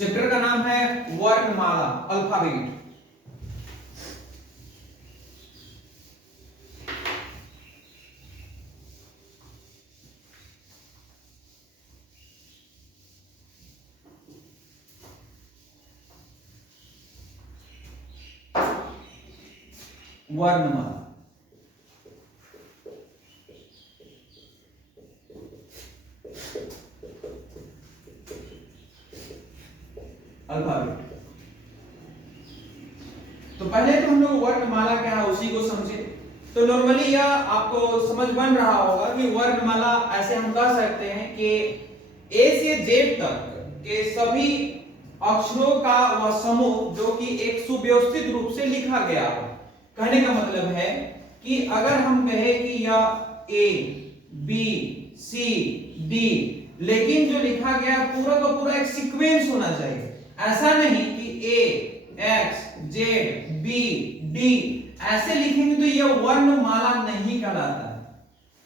Chapter का नाम है वर्णमाला, अल्फाबेट। वर्णमाला। अल्फाबेट। तो पहले तो हम लोग वर्णमाला क्या है उसी को समझे। तो नॉर्मली यह आपको समझ बन रहा होगा कि वर्णमाला ऐसे हम कह सकते हैं कि ए से जेड तक के सभी अक्षरों का वह समूह जो कि एक सुव्यवस्थित रूप से लिखा गया हो। कहने का मतलब है कि अगर हम कहें कि यह ए बी सी डी, लेकिन जो लिखा गया पूरा का पूरा एक सीक्वेंस होना चाहिए। ऐसा नहीं कि ए एक्स जेड बी डी ऐसे लिखेंगे तो यह वर्णमाला नहीं कहलाता है।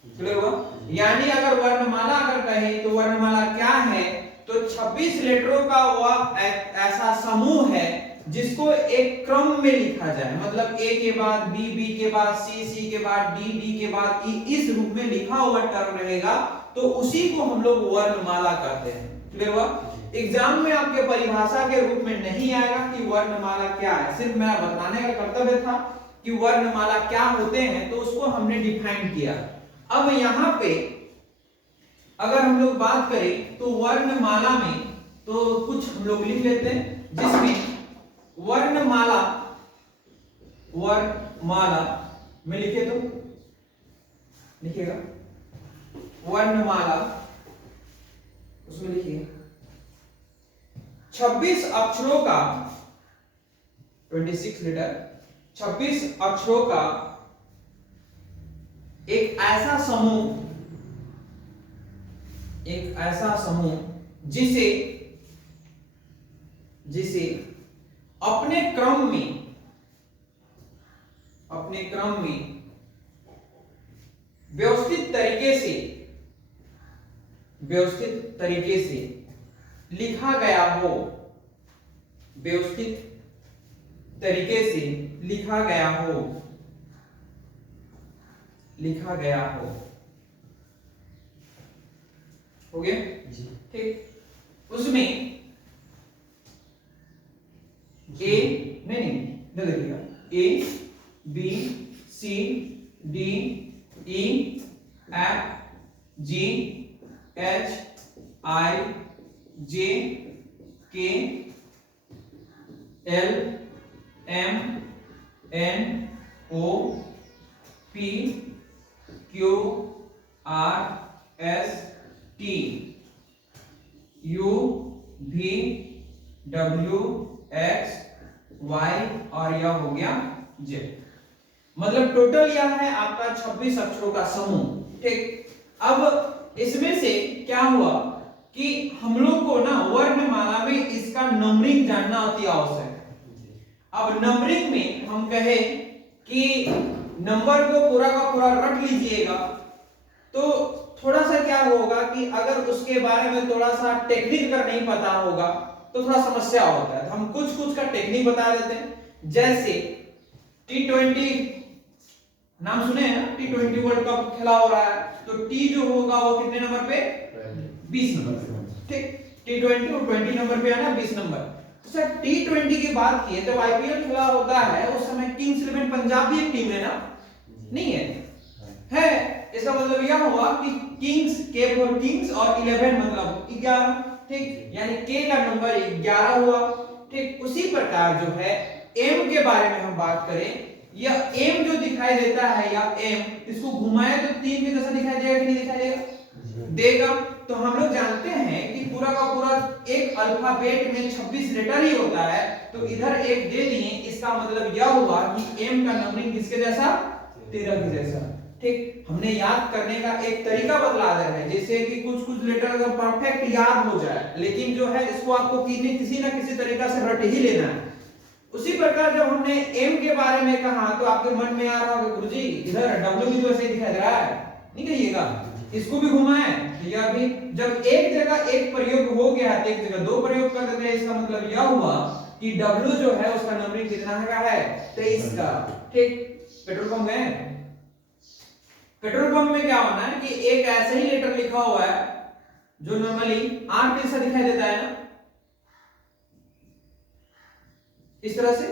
क्लियर हुआ? यानी अगर वर्णमाला अगर कहें तो वर्णमाला क्या है, तो 26 लेटरों का वह ऐसा समूह है जिसको एक क्रम में लिखा जाए। मतलब ए के बाद बी, बी के बाद सी, सी के बाद डी, डी के बाद ई, इस रूप में लिखा हुआ टर्म रहेगा तो उसी को हम लोग वर्णमाला कहते हैं। क्लियर हुआ? एग्जाम में आपके परिभाषा के रूप में नहीं आएगा कि वर्णमाला क्या है, सिर्फ मेरा बताने का कर्तव्य था कि वर्णमाला क्या होते हैं, तो उसको हमने डिफाइन किया। अब यहाँ पे अगर हम लोग बात करें तो वर्णमाला में तो कुछ हम लोग लिख लेते हैं, जिसमें वर्णमाला में लिखे तो लिखिएगा वर्णमाला, उसमें लिखिए 26 अक्षरों का 26 लेटर 26 अक्षरों का एक ऐसा समूह जिसे अपने क्रम में व्यवस्थित तरीके से लिखा गया हो, व्यवस्थित तरीके से लिखा गया हो। हो गया जी? ठीक। उसमें ए नहीं देखिएगा, A B C D E F G H I J K L M N O P Q R S T U भी डब्ल्यू एक्स वाई और यह हो गया जेड। मतलब टोटल यह है आपका 26 अक्षरों का समूह। ठीक। अब इसमें से क्या हुआ कि हम लोग को ना वर्णमाला में इसका नंबरिंग जानना अति आवश्यक है। अब नंबरिंग में हम कहे कि नंबर को पूरा का पूरा रट लीजिएगा, तो थोड़ा सा क्या होगा कि अगर उसके बारे में थोड़ा सा टेक्निक अगर नहीं पता होगा तो थोड़ा समस्या होता है। हम कुछ का टेक्निक बता देते हैं। जैसे T20 नाम सुने हैं, T20 वर्ल्ड कप खेला हो रहा है, तो टी जो होगा वो कितने नंबर पे? 20 नंबर। ठीक। T20 और 20 नंबर पे है ना, 20 नंबर। सर T20 की बात की जब आईपीएल खेला होता है उस समय किंग्स इलेवन पंजाब भी एक टीम है ना? नहीं है? इसका मतलब यह हुआ कि किंग्स के फॉर किंग्स और 11 मतलब 11। ठीक। यानी के का नंबर 11 हुआ। ठीक। उसी प्रकार जो है एम के बारे में हम बात करें, यह एम जो दिखाई देता है या एम, इसको घुमाए तो 3 के जैसा दिखाई देगा कि नहीं दिखाई देगा? तो हम लोग जानते हैं कि पूरा का पूरा एक अल्फाबेट में 26 लेटर ही होता है, तो इधर एक दे दिए, इसका मतलब यह हुआ कि एम का नंबरिंग किसके जैसा? 13 के जैसा। ठीक। हमने याद करने का एक तरीका बदला दे रहे हैं, जैसे कि कुछ लेटर अगर परफेक्ट याद हो जाए, लेकिन जो है इसको आपको किसी ना किसी तरीका से रट ही लेना है। उसी प्रकार जब हमने एम के बारे में कहा तो आपके मन में आ रहा होगा गुरुजी इधर डब्ल्यू भी तो ऐसे दिखाई दे रहा है, नहीं कहिएगा? इसको भी घुमाएं, यह भी जब एक जगह एक प्रयोग हो गया तो एक जगह दो प्रयोग कर देते हैं, इसका मतलब यह हुआ कि W जो है उसका नंबरिंग कितना का है 23 का। ठीक, पेट्रोल पंप है, पेट्रोल पंप में क्या होना है कि एक ऐसा ही लेटर लिखा हुआ है जो नॉर्मली 8 जैसा दिखाई देता है ना, इस तरह से,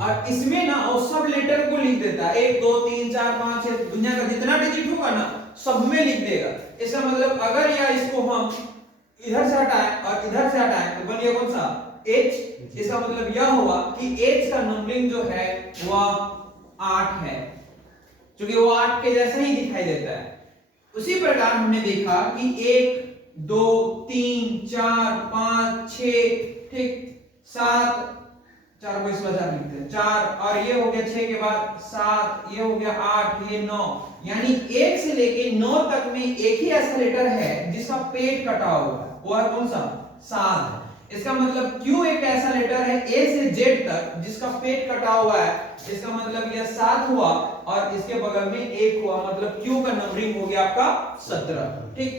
और इसमें ना वो सब लेटर को लिख देता है 1 2 3 4 5 6, दुनिया का जितना डिजिट होगा ना सब में लिख देगा। इसका मतलब अगर या इसको हम इधर से हटाएं और इधर से हटाएं तो बन गया कौन सा H। इसका मतलब यह हुआ कि H का नंबरिंग जो है वह 8 है, क्योंकि वो 8 के जैसा ही दिखाई देता है। उसी प्रकार हमने देखा कि 1 2 3 4 5 6, ठीक, 7, 4 को इस वजह लिखते हैं 4, और ये हो गया 6 के बाद 7, ये हो गया 8, ये 9, यानी 1 से लेके 9 तक में एक ही ऐसा लेटर है जिसका पेट कटा हुआ है, वो है कौन सा 7। इसका मतलब Q एक ऐसा लेटर है A से Z तक जिसका पेट कटा हुआ है, इसका मतलब यह 7 हुआ और इसके बगल में 1 हुआ, मतलब Q का नंबरिंग हो गया आपका 17। ठीक,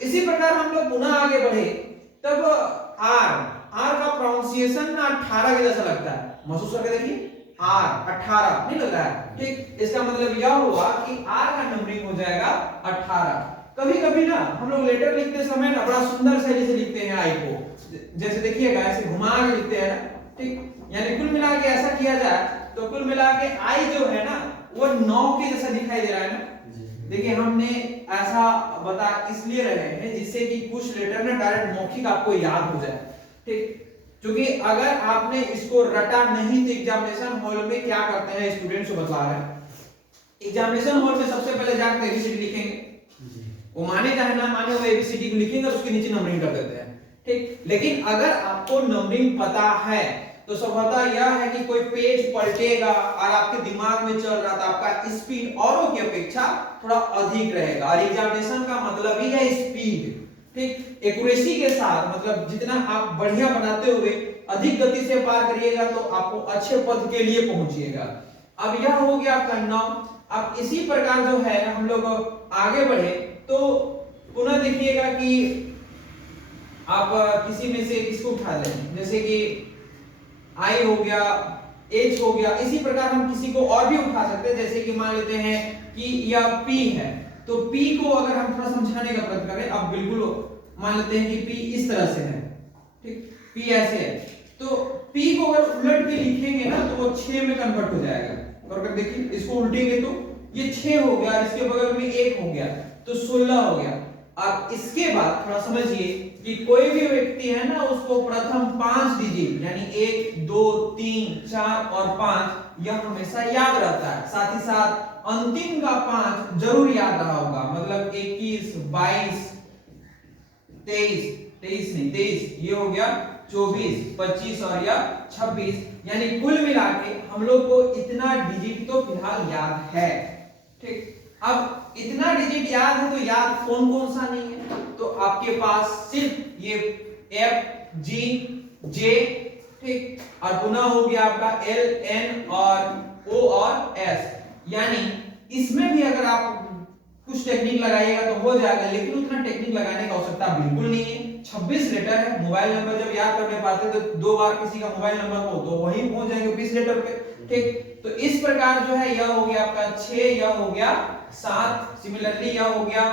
इसी प्रकार हम लोग पुनः आगे बढ़े तब R का प्रोनाउंसिएशन ना 18 के जैसा लगता है, महसूस करके देखिए R 18 नहीं लग रहा है। ठीक, इसका मतलब यह हुआ कि R का नंबरिंग हो जाएगा 18। कभी कभी ना हम लोग लेटर लिखते समय ना बड़ा सुंदर शैली से लिखते हैं I को, जैसे देखिएगा ऐसे घुमा के लिखते हैं ना। ठीक, यानी कुल मिला के ऐसा किया जाए तो कुल मिला के I जो है ना वो 9 के जैसा दिखाई दे रहा है ना। देखिए हमने ऐसा बता इसलिए रहे हैं जिससे कि कुछ लेटर ना डायरेक्ट मौखिक आपको याद हो जाए। ठीक, क्योंकि अगर आपने इसको रटा नहीं तो एग्जामिनेशन हॉल में क्या करते हैं स्टूडेंट्स को बता रहे हैं, एग्जामिनेशन हॉल में सबसे पहले जाकर एबीसीडी लिखेंगे, वो माने चाहे ना माने वो एबीसीडी को लिखेंगे और उसके नीचे नंबरिंग कर देते हैं। ठीक, लेकिन अगर आपको नंबरिंग पता है तो संभवतः यह है कि कोई पेज पलटेगा और आपके दिमाग में चल रहा था, आपका स्पीड औरों की अपेक्षा थोड़ा अधिक रहेगा, और एग्जामिनेशन का मतलब ही है स्पीड। ठीक, एक्यूरेसी के साथ, मतलब जितना आप बढ़िया बनाते हुए अधिक गति से पार करिएगा तो आपको अच्छे पद के लिए पहुंचिएगा। अब यह हो गया आपका 9। अब इसी प्रकार जो है हम लोग आगे बढ़े तो पुनः देखिएगा कि आप किसी में से किसको उठा लें, जैसे कि I हो गया, H हो गया, इसी प्रकार हम किसी को और भी उठा सकते हैं, जैसे कि मान लेते हैं कि यह P है, तो P को अगर हम थोड़ा समझाने का प्रयत्न करें, अब बिल्कुल मान लेते हैं कि P इस तरह से है। ठीक, P ऐसे है, तो P को अगर उलट के लिखेंगे ना तो वो 6 में कन्वर्ट हो जाएगा। और अगर देखिए इसको उल्टेंगे तो ये 6 हो गया, इसके बगल में 1 हो गया तो 16 हो गया। अब इसके बाद थोड़ा समझिए कि कोई भी व्यक्ति है ना उसको प्रथम 5 डिजिट यानी 1 2 3 4 और 5 यह हमेशा याद रहता है, साथ ही साथ अंतिम का 5 जरूर याद रहा होगा, मतलब 21 22 23 नहीं 23, ये हो गया 24 25 और यह 26, यानी कुल मिला के हम लोग को इतना डिजिट तो फिलहाल याद है। ठीक, अब इतना डिजिट याद है तो याद कौन कौन सा नहीं है, तो आपके पास सिर्फ ये F G J, ठीक, और पुनः हो गया आपका L N और O और S, यानी इसमें भी अगर आप कुछ टेक्निक लगाइएगा तो हो जाएगा, लेकिन उतना टेक्निक लगाने की आवश्यकता बिल्कुल नहीं है। 26 लेटर है, मोबाइल नंबर जब याद करने पाते तो 2 बार किसी का मोबाइल नंबर हो तो वहीं पहुंच जाएंगे 20 लेटर पे। ठीक, तो इस प्रकार जो है यह हो गया आपका 6, यह हो गया 7, सिमिलरली यह हो गया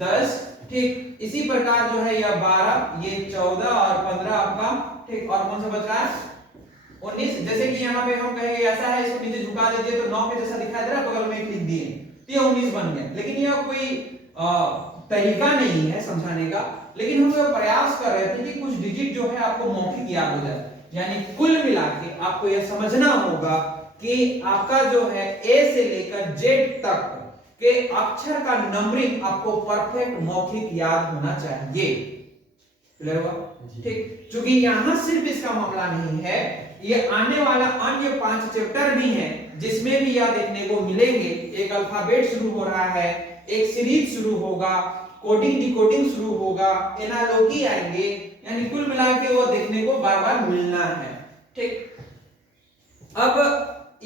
10। ठीक, इसी प्रकार जो है यह 12, ये 14 और 15 आपका। ठीक, और कौन सा बच रहा है 19। जैसे कि यहाँ पे हम कहेंगे ऐसा है, इसको नीचे झुका दीजिए तो 9 के जैसा दिखाई दे रहा है, बगल में एक लिख दिए तो ये 19 बन गया। लेकिन यह कोई तरीका नहीं है समझाने का, लेकिन हम लोग प्रयास कर रहे थे कि कुछ डिजिट जो है आपको मौखिक याद हो जाए, यानी कुल मिला के आपको यह समझना होगा कि आपका जो है A से लेकर Z तक के अक्षर का नंबरिंग आपको परफेक्ट मौखिक याद होना चाहिए। क्लियर हुआ? ठीक, क्योंकि यहां सिर्फ इसका मामला नहीं है, ये आने वाला अन्य 5 चैप्टर भी हैं जिसमें भी यह देखने को मिलेंगे। एक अल्फाबेट शुरू हो रहा है, एक सीरीज शुरू होगा, कोडिंग डिकोडिंग शुरू होगा, एनालॉजी आएंगे, यानी कुल मिला के वो देखने को बार बार मिलना है। ठीक, अब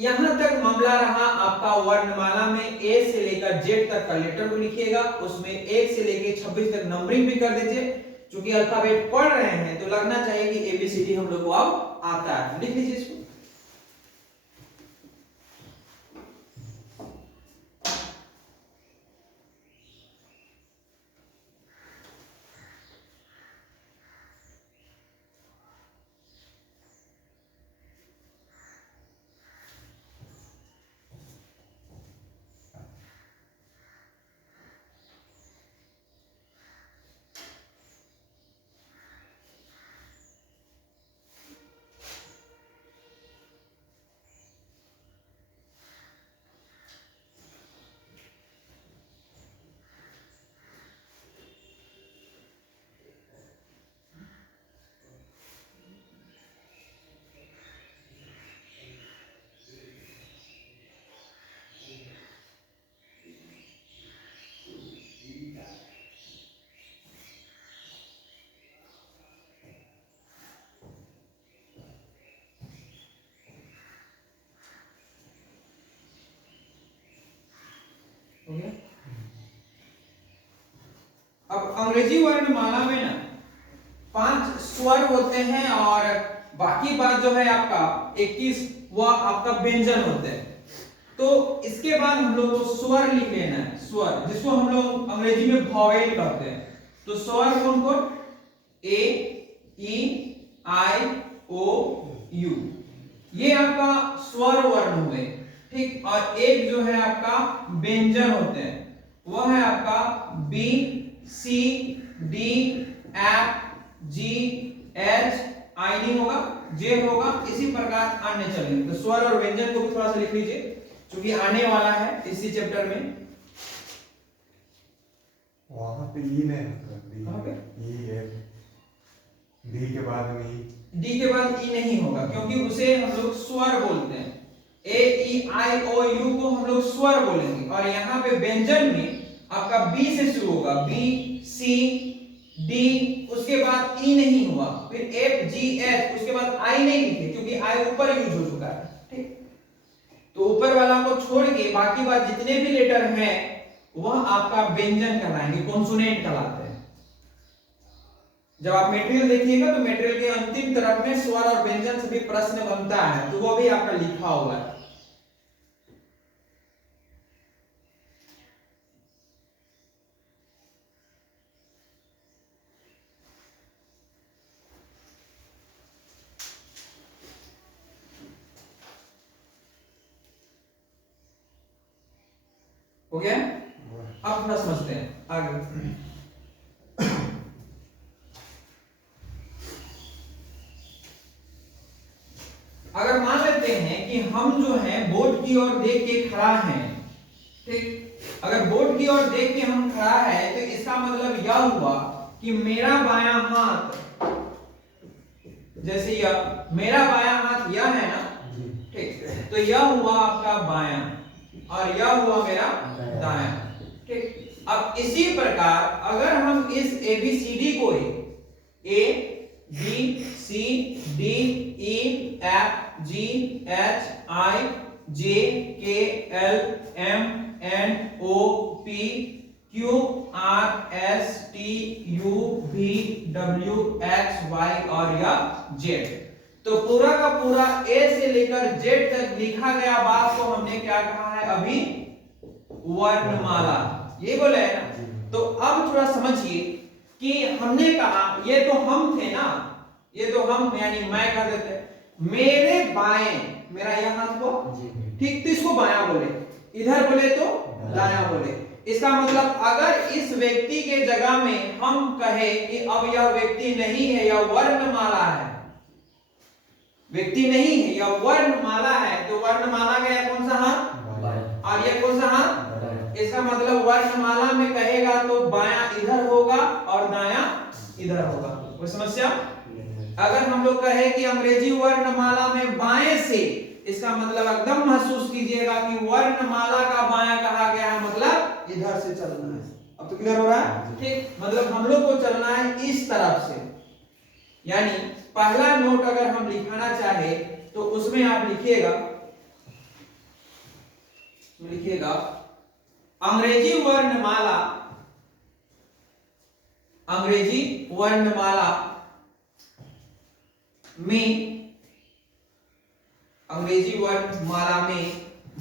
यहां तक मामला रहा आपका वर्णमाला में ए से लेकर जेड तक का लेटर को लिखिएगा, उसमें 1 से लेकर 26 तक नंबरिंग भी कर दीजिए। क्योंकि अल्फाबेट पढ़ रहे हैं तो लगना चाहिए कि एबीसीडी हम लोग को अब आता है, लिख लीजिए इसको। हो गया। अब अंग्रेजी वर्णमाला में ना 5 स्वर होते हैं और बाकी बात जो है आपका 21 वह आपका व्यंजन होते हैं। तो इसके बाद हम लोग को स्वर लिख लेना है, स्वर जिसको हम लोग अंग्रेजी में वॉवेल कहते हैं। तो स्वर कौन कौन? ए, ई, आई, ओ, यू, ये आपका स्वर वर्ण हुए, ठीक। और एक जो है आपका व्यंजन होते हैं, वह है आपका B, C, D, F, G, H, आई नहीं होगा, जे होगा, इसी प्रकार अन्य चलेंगे। तो स्वर और व्यंजन को भी थोड़ा सा लिख लीजिए क्योंकि आने वाला है इसी चैप्टर में। वहां पे ई नहीं होता, कहां पे? ई है, डी के बाद में ई, डी के बाद ई नहीं होगा क्योंकि उसे हम लोग स्वर बोलते हैं। ए, ई, आई, ओ, यू को हम लोग स्वर बोलेंगे। और यहाँ पे व्यंजन में आपका बी से शुरू होगा, बी, सी, डी, उसके बाद ई नहीं हुआ, फिर एफ, जी, एच, उसके बाद आई नहीं लिखे क्योंकि आई ऊपर यूज हो चुका है, ठीक। तो ऊपर वाला को छोड़ के बाकी बात जितने भी लेटर हैं वह आपका व्यंजन कहलाएंगे, कॉन्सोनेंट कहलाते हैं। जब आप मटेरियल देखिएगा तो मटेरियल के अंतिम तरफ में स्वर और व्यंजन से भी प्रश्न बनता है, तो वो भी आपका लिखा हुआ है। हो गया? अब थोड़ा समझते हैं आगे। अगर मान लेते हैं कि हम जो है बोर्ड की ओर देख के खड़ा हैं, ठीक। अगर बोर्ड की ओर देख के हम खड़ा है तो इसका मतलब यह हुआ कि मेरा बायां हाथ, जैसे यह मेरा बायां हाथ यह है ना, ठीक। तो यह हुआ आपका बायां और यह हुआ मेरा दायां, ठीक। अब इसी प्रकार अगर हम इस एबीसीडी को A, B, C, D, E, F, G, H, I, J, K, L, M, N, O, P, Q, R, S, T, U, V, W, X, Y और या जेड, तो पूरा का पूरा ए से लेकर जेड तक लिखा गया बात को हमने क्या कहा है अभी? वर्णमाला, ये बोले है ना। तो अब थोड़ा समझिए कि हमने कहा ये तो हम थे ना, ये तो हम यानी मैं कह देते, मेरे बाएं, मेरा यह हाथ को, ठीक, तो इसको बायां बोले, इधर बोले तो दायां बोले। इसका मतलब अगर इस व्यक्ति के जगह में हम कहे कि अब यह व्यक्ति नहीं है, यह वर्णमाला है, व्यक्ति नहीं है, यह वर्णमाला है, तो वर्णमाला का यह कौन सा हाथ और यह कौन सा हाथ? इसका मतलब वर्णमाला में कहेगा तो बायां इधर होगा और दायां इधर होगा। कोई समस्या? अगर हम लोग कहे कि अंग्रेजी वर्णमाला में बाएं से, इसका मतलब एकदम महसूस कीजिएगा कि वर्णमाला का बायां कहा गया है, मतलब इधर से चलना है। अब तो क्लियर हो रहा है, ठीक। मतलब हम लोग को चलना है इस तरफ से, यानी पहला नोट अगर हम लिखाना चाहे तो उसमें आप लिखिएगा लिखिएगा अंग्रेजी वर्णमाला, अंग्रेजी वर्णमाला में, अंग्रेजी वर्णमाला में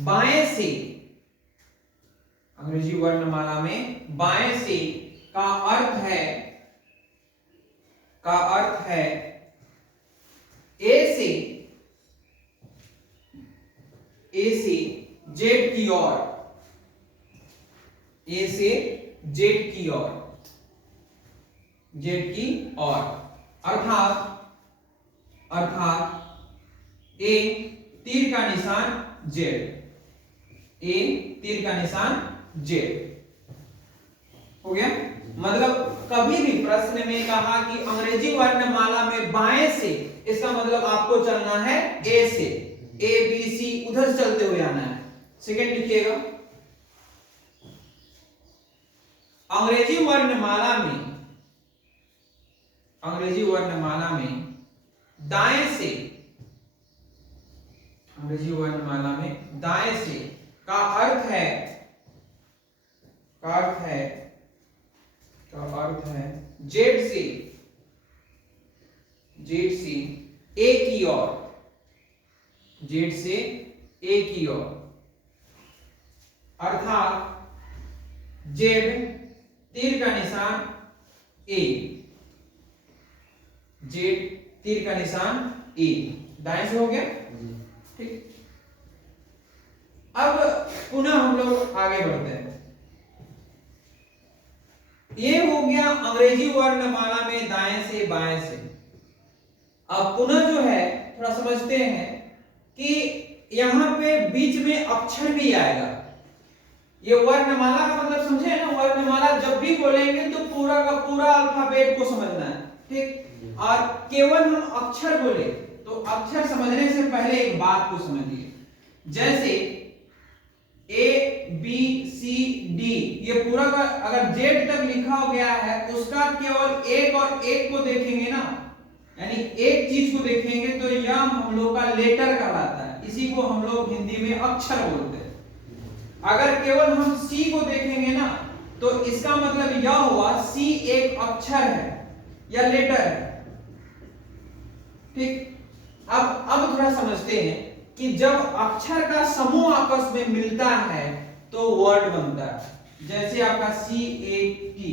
बाएं से, अंग्रेजी वर्णमाला में बाएं से का अर्थ है, का अर्थ है ए से जेड की ओर, ए से जेड की ओर, जेड की ओर, अर्थात ए तीर का निशान जेड, ए तीर का निशान जेड। हो गया? मतलब कभी भी प्रश्न में कहा कि अंग्रेजी वर्णमाला में बाएं से, इसका मतलब आपको चलना है ए से, ए बी सी उधर चलते हुए आना है। सेकंड लिखिएगा अंग्रेजी वर्णमाला में, अंग्रेजी वर्णमाला में दाएं से, अंग्रेजी वर्णमाला में दाएं से का अर्थ है, का अर्थ है, का अर्थ है जेड से, जेड से ए की ओर, जेड से ए की ओर, अर्थात जेड तीर का निशान ए, जेड तीर का निशान ए, दाएं से हो गया। ठीक, अब पुनः हम लोग आगे बढ़ते हैं। ये हो गया अंग्रेजी वर्णमाला में दाएं से बाएं से। अब पुनः जो है थोड़ा समझते हैं कि यहां पे बीच में अक्षर भी आएगा। ये वर्णमाला का मतलब समझे ना, वर्णमाला जब भी बोलेंगे तो पूरा का पूरा अल्फाबेट को समझना है। ठीक, और केवल हम अक्षर बोले तो अक्षर समझने से पहले एक बात को समझिए, जैसे ए बी सी डी, ये पूरा का अगर जेड तक लिखा हो गया है उसका केवल एक और एक को देखेंगे ना, यानी एक चीज को देखेंगे तो यह हम लोग का लेटर कहलाता है, इसी को हम लोग हिंदी में अक्षर बोलते हैं। अगर केवल हम सी को देखेंगे ना तो इसका मतलब यह हुआ सी एक अक्षर है या लेटर है। ठीक, अब थोड़ा समझते हैं कि जब अक्षर का समूह आपस में मिलता है तो वर्ड बनता है। जैसे आपका सी ए टी,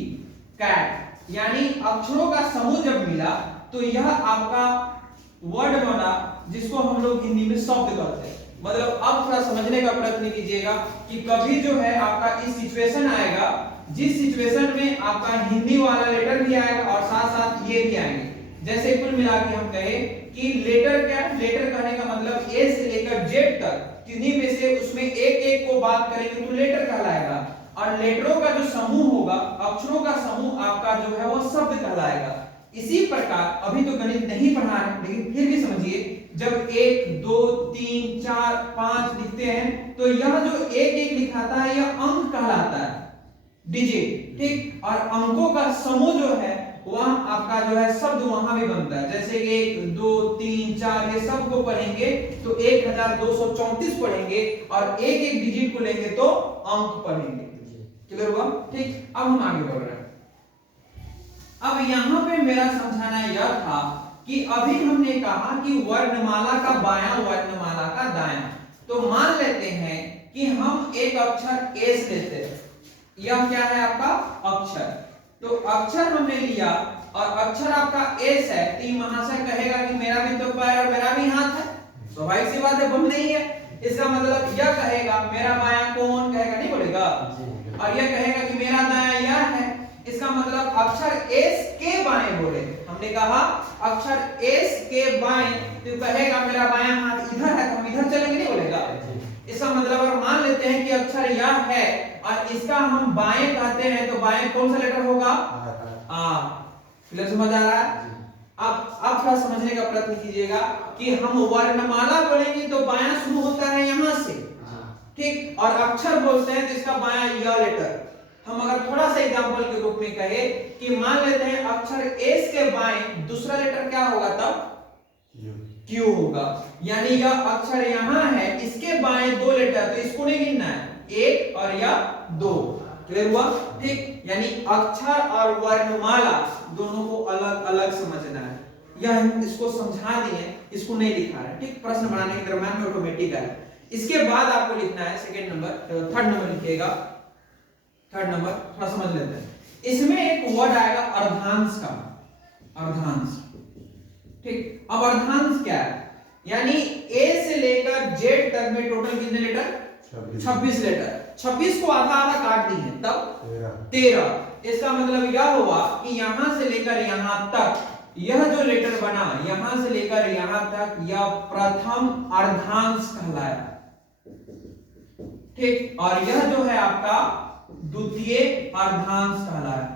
कैट, यानी अक्षरों का समूह जब मिला तो यह आपका वर्ड बना, जिसको हम लोग हिंदी में शब्द कहते हैं। मतलब अब थोड़ा समझने का प्रयत्न कीजिएगा कि कभी जो है आपका इस सिचुएशन आएगा, जिस सिचुएशन में आपका हिंदी वाला लेटर भी आएगा और साथ साथ ये भी आएंगे। जैसे कुल मिला के हम कहे कि लेटर क्या, लेटर कहने का मतलब ए से लेकर जेड तक किन्हीं में से उसमें एक एक को बात करेंगे तो लेटर कहलाएगा, और लेटरों का जो समूह होगा, अक्षरों का समूह आपका जो है वो शब्द कहलाएगा। इसी प्रकार अभी तो गणित नहीं पढ़ा रहे लेकिन फिर भी समझिए, जब 1 2 3 4 5 लिखते हैं तो यह जो एक एक लिखाता है यह अंक कहलाता है, डिजिट। ठीक, और अंकों का समूह जो है वह आपका जो है शब्द वहां भी बनता है। जैसे 1 2 3 4 ये सब को पढ़ेंगे तो 1234 पढ़ेंगे और एक एक डिजिट को लेंगे तो अंक पढ़ेंगे। क्लियर हुआ? ठीक, अब हम आगे बढ़ रहे हैं। अब यहाँ पे मेरा समझाना यह था कि अभी हमने कहा कि वर्णमाला का बायां, वर्णमाला का दायां। तो मान लेते हैं कि हम एक अक्षर एस लेते हैं, यह क्या है आपका अक्षर। तो अक्षर हमने लिया और अक्षर आपका एस है, तो महाशय कहेगा कि मेरा भी तो पैर और मेरा भी हाथ है, स्वाभाविक सी बात है, बम नहीं है। इसका मतलब यह कहेगा मेरा बायां कौन, कहेगा नहीं बोलेगा, और यह कहेगा कि मेरा दायां यह है। इसका मतलब अक्षर एस के बाएं बोले, हमने कहा अक्षर एस के बाएं, तो कहेगा मेरा बायां हाथ इधर है तो हम इधर चलेंगे, नहीं बोलेगा। इसका मतलब अगर मान लेते हैं कि अक्षर यह है और इसका हम बाएं कहते हैं तो बाएं कौन सा लेटर होगा, आ। क्लियर, समझ आ रहा है? अब थोड़ा समझने का प्रयत्न कीजिएगा कि हम वर्णमाला बोलेंगे तो बायां शुरू होता है यहां से, ठीक, और अक्षर बोलते हैं तो इसका बायां यह लेटर। हम अगर थोड़ा सा एग्जांपल के रूप में कहे कि मान लेते हैं अक्षर एस के बाएं दूसरा लेटर क्या होगा, तब क्यू होगा। यानी यह अक्षर यहां है, इसके बाएं दो लेटर, तो इसको नहीं गिनना है, एक और या दो। क्लियर हुआ? ठीक, यानी अक्षर और वर्णमाला दोनों को अलग अलग समझना है। यह हम इसको समझा दिए, इसको नहीं लिखा है। ठीक, प्रश्न बनाने के दरम्यान में ऑटोमेटिक है। इसके बाद आपको लिखना है सेकंड नंबर, थर्ड नंबर लिखिएगा। थर्ड नंबर थोड़ा समझ लेते हैं। इसमें एक वर्ड आएगा अर्धांश का, अर्धांश। ठीक, अब अर्धांश क्या है? यानी ए से लेकर जेड तक में टोटल कितने लेटर? 26 लेटर। 26 को आधा आधा काट दिए तब 13। इसका मतलब यह हुआ कि यहां से लेकर यहां तक यह जो लेटर बना, यहां से लेकर यहां तक, यह प्रथम अर्धांश कहलाया। ठीक, और यह जो है आपका द्वितीय अर्धांश कहलाया।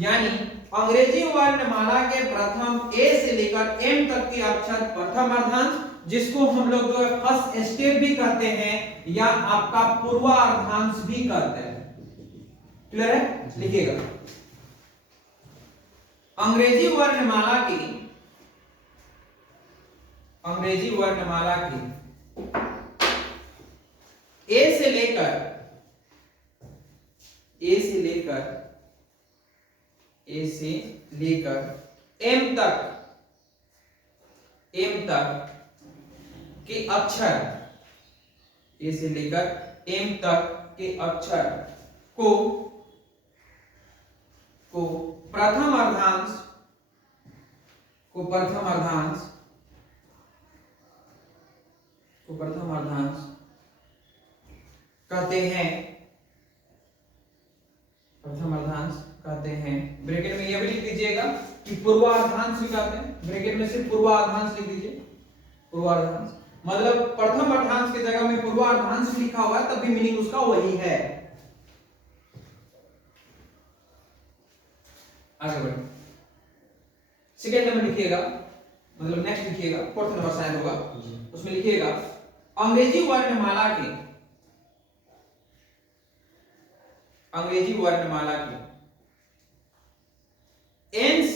यानी अंग्रेजी वर्णमाला के प्रथम ए से लेकर एम तक के अक्षर प्रथम अर्धांश, जिसको हम लोग फर्स्ट स्टेप भी कहते हैं या आपका पूर्वार्धांश भी कहते हैं। क्लियर है? लिखिएगा। अंग्रेजी वर्णमाला की ए से लेकर एम तक के अक्षर, ए से लेकर एम तक के अक्षर को प्रथम अर्धांश कहते हैं। ब्रैकेट में यह भी लिख दीजिएगा कि पूर्वार्धांश भी कहते हैं। ब्रैकेट में सिर्फ पूर्वार्धांश लिख दीजिए। पूर्वार्धांश मतलब प्रथम अर्धांश की जगह में पूर्वार्धांश लिखा हुआ है, तब भी मीनिंग उसका वही है। आगे बढ़े। सेकेंड नंबर लिखिएगा, मतलब नेक्स्ट लिखिएगा, फोर्थ नंबर शायद होगा, उसमें लिखिएगा अंग्रेजी वर्णमाला के एन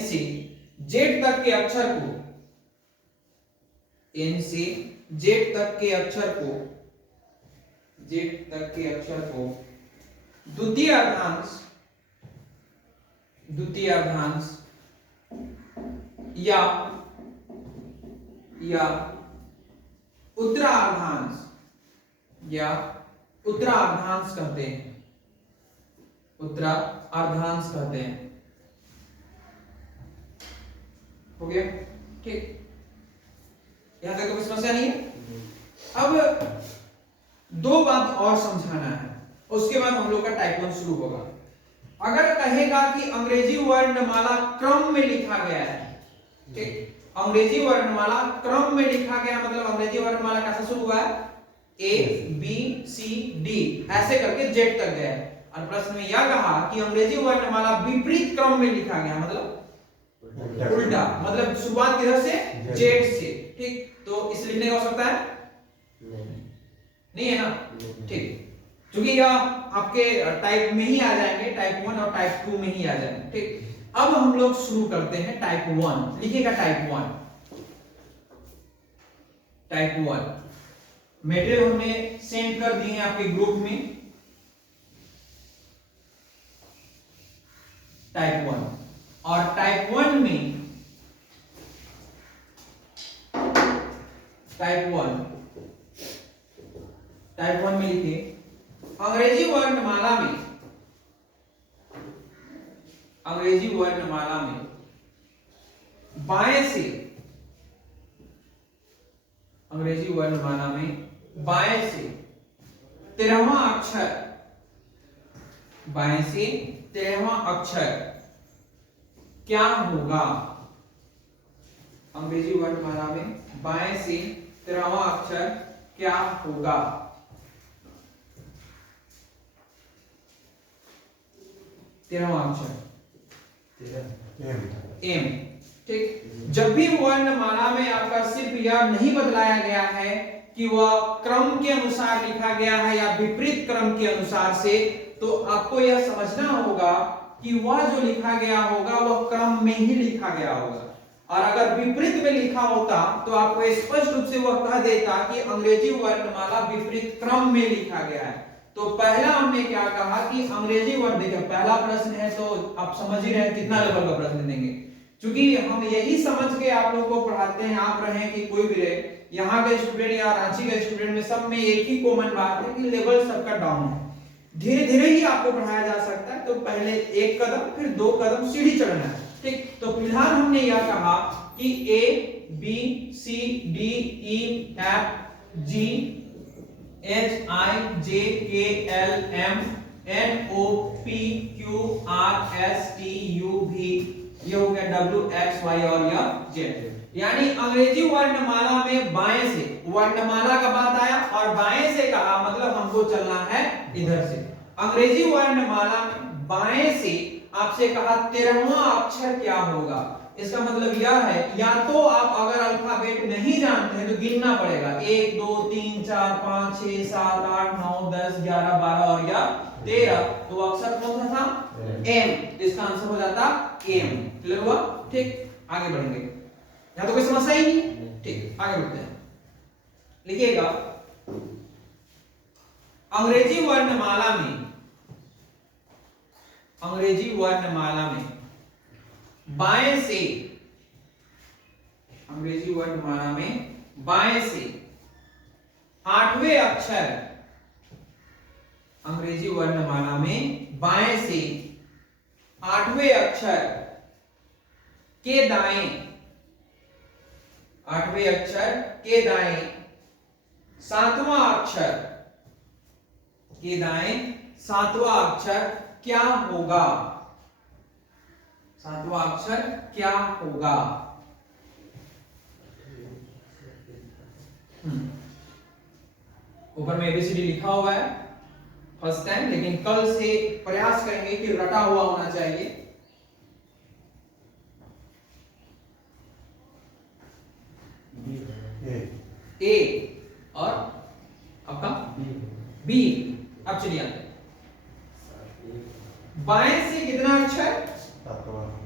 से जेड तक के अक्षर को, एन से जेड तक के अक्षर को द्वितीय अर्धांश या उत्तरार्धांश कहते हैं। हो गया? ठीक, यहां तक कोई समस्या नहीं है। अब दो बात और समझाना है, उसके बाद हम लोग का टाइप 1 शुरू होगा। अगर कहेगा कि अंग्रेजी वर्णमाला क्रम में लिखा गया है, ठीक, अंग्रेजी वर्णमाला क्रम में लिखा गया, मतलब अंग्रेजी वर्णमाला कैसे शुरू हुआ है? A B C D ऐसे करके जेड तक गया है। और प्रश्न में यह कहा कि अंग्रेजी वर्णमाला विपरीत क्रम में लिखा गया, मतलब उल्टा, मतलब शुरुआत किधर से? जेड से। ठीक, तो इस लिखने का हो सकता है? नहीं है ना? ठीक, क्योंकि यह आपके टाइप में ही आ जाएंगे, टाइप 1 और टाइप 2 में ही आ जाएंगे। ठीक, अब हम लोग शुरू करते हैं टाइप 1। लिखिएगा टाइप 1। मटेरियल हमने सेंड कर दिए हैं आपके ग्रुप में। टाइप 1 और टाइप 1 में टाइप 1 में लिखिए अंग्रेजी वर्णमाला में बाएं से, अंग्रेजी वर्णमाला में बाएं से 13वां अक्षर, बाएं से 13वां अक्षर क्या होगा? अंग्रेजी वर्णमाला में बाएं से 13वां अक्षर क्या होगा? तेरहवां अक्षर एम। ठीक, जब भी वर्णमाला में आपका सिर्फ यह नहीं बदलाया गया है कि वह क्रम के अनुसार लिखा गया है या विपरीत क्रम के अनुसार से, तो आपको यह समझना होगा कि वह जो लिखा गया होगा वह क्रम में ही लिखा गया होगा। और अगर विपरीत में लिखा होता तो आपको स्पष्ट रूप से वह कह देता कि अंग्रेजी वर्णमाला विपरीत क्रम में लिखा गया है। तो पहला हमने क्या कहा कि अंग्रेजी वर्ण, देखिए पहला प्रश्न है तो आप समझ ही रहे हैं कितना लेवल का प्रश्न देंगे, क्योंकि हम यही समझ के आप लोगों को पढ़ाते हैं, आप रहे कि कोई भी रहे, यहाँ के स्टूडेंट या रांची के स्टूडेंट में सब में एक ही कॉमन बात है कि लेवल सबका डाउन है। धीरे धीरे ही आपको पढ़ाया जा सकता है, तो पहले एक कदम फिर दो कदम सीढ़ी चढ़ना है, ठीक। तो फिलहाल हमने यह कहा कि A B C D E F G H I J K L M N O P Q R S T U V, ये हो गया W X Y और यह Z। यानी अंग्रेजी वर्णमाला में बाएं से वर्णमाला का बात आया और बाएं से कहा मतलब हमको चलना है इधर से। अंग्रेजी वर्णमाला में बाएं से आपसे कहा 13वां अक्षर क्या होगा। इसका मतलब यह है, या तो आप अगर अल्फाबेट नहीं जानते हैं तो गिनना पड़ेगा 1 2 3 4 5 6 7 8 9 10 11 12 और या 13, तो अक्षर कौन सा था एम, तो इसका आंसर हो जाता एम। क्लियर हुआ, ठीक। आगे बढ़ेंगे, यहां तो कोई समस्या ही नहीं, ठीक। आगे बढ़ते हैं, लिखिएगा अंग्रेजी वर्णमाला में, अंग्रेजी वर्णमाला में बाएं से, अंग्रेजी वर्णमाला में बाएं से 8वें अक्षर, अंग्रेजी वर्णमाला में बाएं से 8वें अक्षर के दाएं, 8वें अक्षर के दाएं 7वां अक्षर के दाएं 7वां अक्षर क्या होगा, 7वां अक्षर क्या होगा। ऊपर में एबीसीडी लिखा हुआ है फर्स्ट टाइम, लेकिन कल से प्रयास करेंगे कि रटा हुआ होना चाहिए। ए और आपका बी। अब चलिए आते हैं, बाएं से कितना अक्षर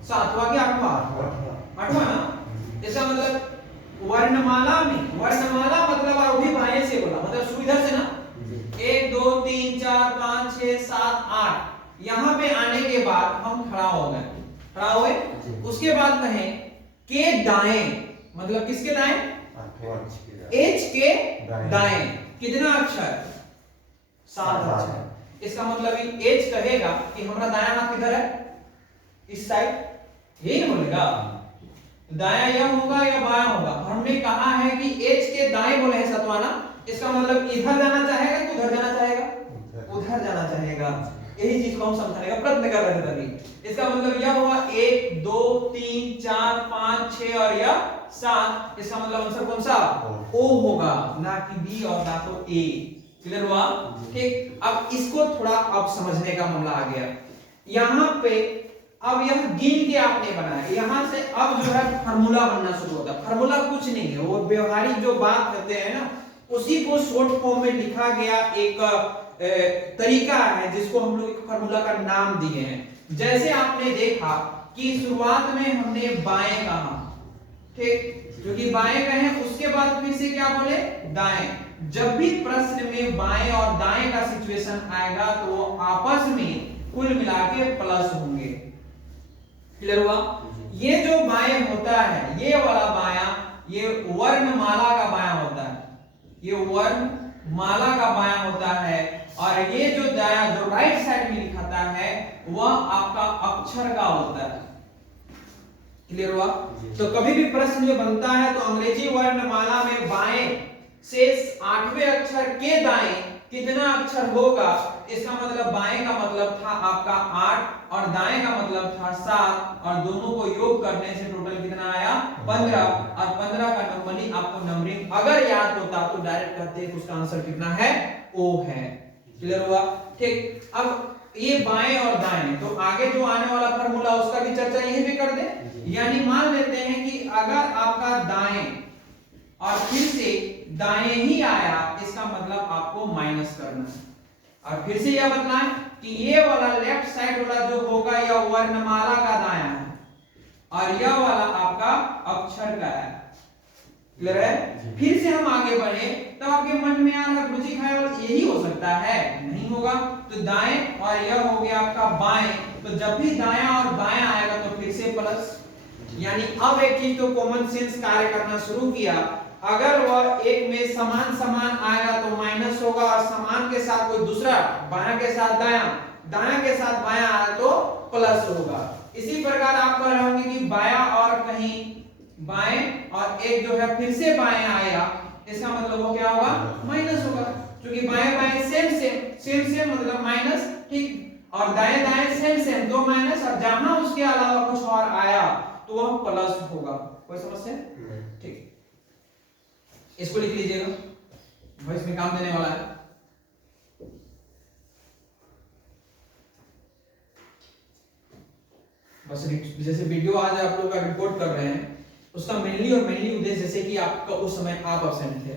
7वां के 8वां ना, इसका मतलब वर्णमाला में, वर्णमाला मतलब और भी बाएं से बोला मतलब शुरू इधर से ना, 1 2 3 4 5 6 7 8, यहां पे आने के बाद हम खड़ा हो गए, खड़ा हुए, उसके बाद कहें के दाएं, मतलब किसके दाएं, एच के दाएं कितना अक्षर 7 अक्षर। इसका मतलब एच कहेगा कि हमारा दायां हाथ किधर है, इस साइड, यही ना बोलेगा, दायां यह होगा या बायां होगा। हमने कहा है कि एच के दाएं बोले हैं सतवाना, इसका मतलब इधर जाना चाहेगा कि उधर जाना चाहेगा, उधर जाना चाहेगा। यही चीज को हम समझाने का प्रयत्न कर रहे थे तभी। इसका मतलब यह होगा 1 2 3 4 5 6 और यह 7, इसका मतलब आंसर कौन सा ओ होगा, ना कि बी और ना तो ए। क्लियर हुआ, ठीक। अब इसको थोड़ा अब समझने का मामला आ गया, यहां पे अब यह गिन के आपने बनाया, यहां से अब जो है फार्मूला बनना शुरू होता है। फार्मूला कुछ नहीं है, वो व्यवहारिक जो बात करते हैं ना, उसी को शॉर्ट फॉर्म में लिखा गया एक तरीका है जिसको हम लोग फार्मूला का नाम दिए हैं। जैसे आपने देखा कि शुरुआत में हमने बाएं कहा, ठीक, क्योंकि बाएं कहे उसके बाद फिर से क्या बोले दाएं। जब भी प्रश्न में बाएं और दाएं का सिचुएशन आएगा तो वो आपस में कुल मिला के प्लस होंगे। क्लियर हुआ, ये जो बाएं होता है, ये वाला बायां, ये वर्णमाला का बायां होता है, ये वर्णमाला का बायां होता है, और ये जो दायां जो राइट साइड में लिखाता है वह आपका अक्षर का होता है। क्लियर हुआ, तो कभी भी प्रश्न जो बनता है तो अंग्रेजी वर्णमाला में बाएं से 8वें अक्षर के दाएं कितना अक्षर होगा, इसका मतलब बाएं का मतलब था आपका 8 और दाएं का मतलब था 7, और दोनों को योग करने से टोटल कितना आया 15, और 15 का नंबरिंग आपको नंबरिंग अगर याद होता तो डायरेक्ट कहते हैं उसका आंसर कितना है ओ है। क्लियर हुआ, ठीक। अब ये बाएं और दाएं, तो आगे जो आने वाला फार्मूला उसका भी चर्चा यहीं पे कर दे। यानी मान लेते हैं कि अगर आपका दाएं और फिर से दाएं ही आया, इसका मतलब आपको माइनस करना है, और फिर से यह बताएं कि ये वाला लेफ्ट साइड वाला जो होगा यह वर्णमाला का दायां है, और यह वाला आपका अक्षर का है। क्लियर है? फिर से हम आगे बढ़े तो आपके मन में आ रहा गुरुजी ख्याल यही हो सकता है, नहीं होगा। तो दाएं और यह हो गया आपका बाएं, तो जब भी दायां और बायां आएगा तो फिर से प्लस। यानी अब एक चीज तो कॉमन सेंस कार्य करना शुरू किया, अगर वह एक में समान समान आएगा तो माइनस होगा, और समान के साथ कोई दूसरा बायां के साथ दायां, दायां के साथ बायां आया तो प्लस होगा। इसी प्रकार आप कह रहे होंगे कि बायां और कहीं बाएं और एक जो है फिर से बाएं आया, इसका मतलब वो क्या होगा, माइनस होगा, क्योंकि बाएं बाएं सेम सेम मतलब माइनस, ठीक। और दाएं दाएं सेम दो माइनस, और जहां उसके अलावा कुछ और आया तो वह प्लस होगा। कोई समस्या? ठीक, इसको लिख लीजिएगा, भाई इसमें काम देने वाला है। बस जैसे वीडियो आज आप लोग का रिपोर्ट कर रहे हैं, उसका मेनली उद्देश्य जैसे कि आपका उस समय आप एब्सेंट थे,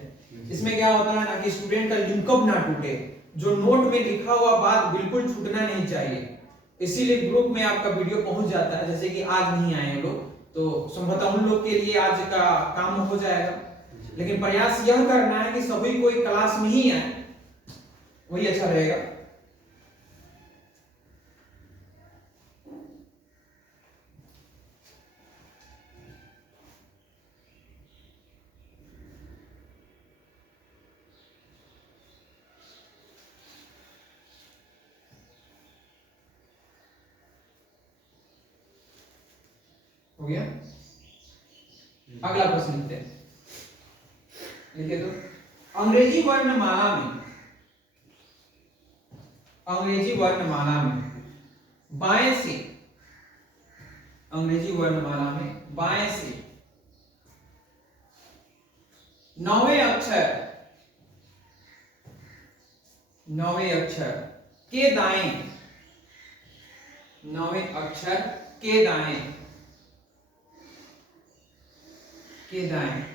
इसमें क्या होता है ना कि स्टूडेंट का लिंकअप ना टूटे, जो नोट में लिखा हुआ बात बिल्कुल छूटना नहीं चाहिए, इसीलिए ग्रुप में आपका वीडियो पहुंच जाता है। जैसे कि आज नहीं आए लोग, तो संभवतः उन लोग के लिए आज का काम हो जाएगा, लेकिन प्रयास यह करना है कि सभी कोई क्लास में ही आए, वही अच्छा रहेगा। हो गया? अगला प्रश्न लिखते हैं, लिखिए तो, अंग्रेजी वर्णमाला में बाएं से, अंग्रेजी वर्णमाला में बाएं से 9वें अक्षर के दाएं, 9वें अक्षर के दाएं,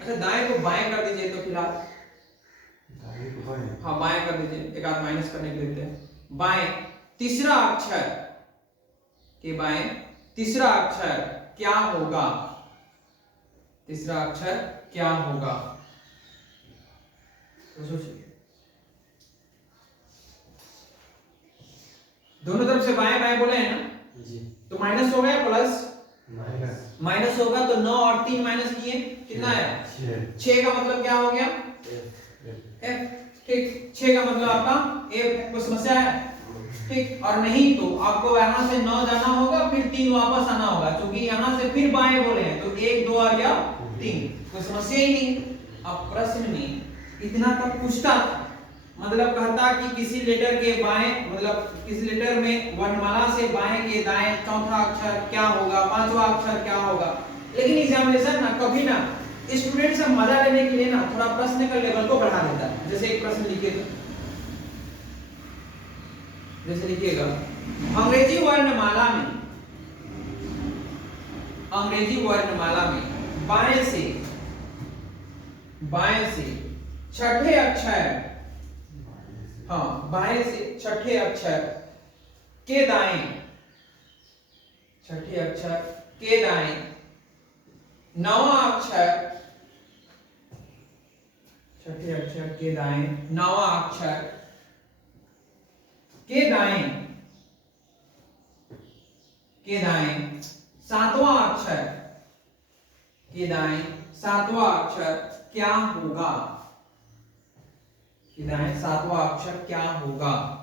अच्छा दाएं को बाएं कर दीजिए तो फिलहाल, हाँ बाएं कर दीजिए, एक आध माइनस करने के लिए बाएं, तीसरा अक्षर के बाएं तीसरा अक्षर क्या होगा, तीसरा अक्षर क्या होगा, तो सोचिए। दोनों तरफ से बाएं बाएं बोले हैं ना जी, तो माइनस होगा या प्लस? माइनस होगा, तो 9 और 3 माइनस किए कितना आया? 6 का मतलब क्या हो गया? F, ठीक, 6 का मतलब आपका F। कोई समस्या है? ठीक, और नहीं तो आपको यहाँ से 9 जाना होगा, फिर 3 वापस आना होगा, क्योंकि यहाँ से फिर बाएं बोले हैं, तो 1 2 और या 3, कोई समस्या ही नहीं। अब प्रश्न में इतना तक पूछता था, मतलब कहता कि किसी लेटर के बाएं, मतलब किसी लेटर में वर्णमाला से बाएं के दाएं चौथा अक्षर क्या होगा, पांचवा अक्षर क्या होगा। लेकिन एग्जामिनेशन ना कभी ना स्टूडेंट से मजा लेने के लिए ना थोड़ा प्रश्न का लेवल को बढ़ा देता है। जैसे एक प्रश्न लिखिए तो, जैसे लिखिएगा, अंग्रेजी वर्णमाला में बाएं से छठे अक्षर, हाँ बाएं से छठे अक्षर के दाएं, छठे अक्षर के दाएं नवा अक्षर, छठे अक्षर के दाएं नवा अक्षर के दाएं सातवां अक्षर, के दाएं सातवां अक्षर क्या होगा, के दाएं सातवां अक्षर क्या होगा।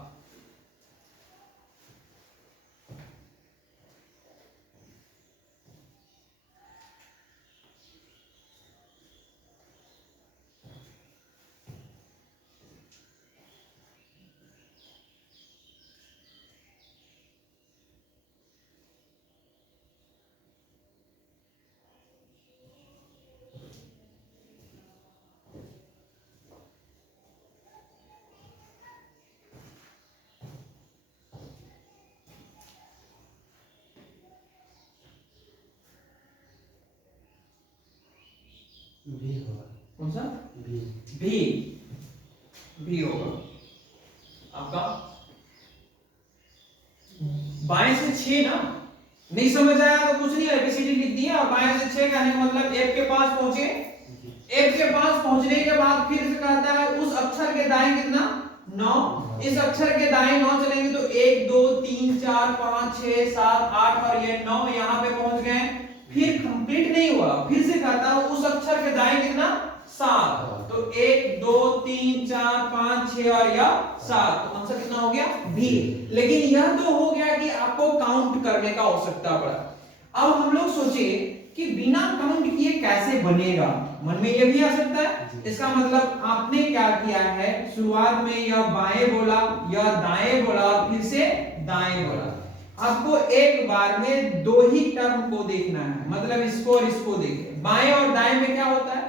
बी होगा, कौन सा? बी होगा आपका। बाएं से 6 ना, नहीं समझ आया तो कुछ नहीं, एबीसीडी लिख दिया और बाएं से 6 कहने का मतलब एफ के पास पहुंचे। एफ के पास पहुंचने के बाद फिर से कहता है उस अक्षर के दाएं कितना 9, इस अक्षर के दाएं 9 चलेंगे तो 1 2 3 4 5 6 7 8 और ये 9 यहाँ पे पहुंच गए। फिर कंप्लीट नहीं हुआ, फिर से कहता है उस अक्षर के दाएं कितना 7, तो 1 2 3 4 5 6 और यह 7, तो आंसर कितना हो गया बी। लेकिन यह तो हो गया कि आपको काउंट करने का आवश्यकता पड़ा। अब हम लोग सोचे कि बिना काउंट किए कैसे बनेगा, मन में यह भी आ सकता है। इसका मतलब आपने क्या किया है, शुरुआत में यह बाएं बोला, यह दाएं बोला, फिर से दाएं बोला। आपको एक बार में दो ही टर्म को देखना है, मतलब इसको और इसको देखिए। बाएं और दाएं में क्या होता है,